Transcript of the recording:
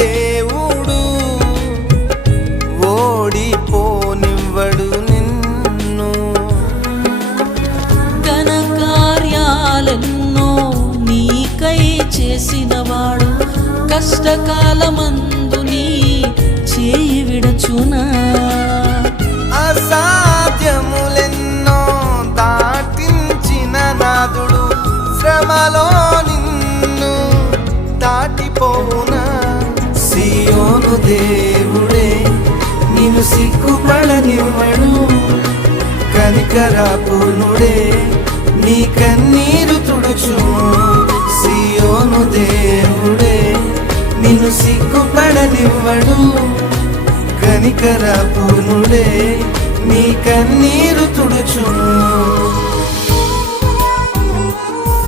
దేవుడు ఓడిపోనివ్వడు నిన్ను. ఘన కార్యాలెన్నో నీకై చేసినవాడు కష్టకాలమందు నీ చేయి విడచునా. అసాధ్యములెన్నో దాటించిన నాదుడు శ్రమలో నిన్ను దాటిపోవునా. సియోను దేవుడే నిన్ను సిగ్గుపడనివ్వడు, కనికరపూర్ణుడే నీ కన్నీరు తుడుచును. సియోను దేవుడే నిన్ను సిగ్గుపడనివ్వడు, కనికరపూర్ణుడే నీ కన్నీరు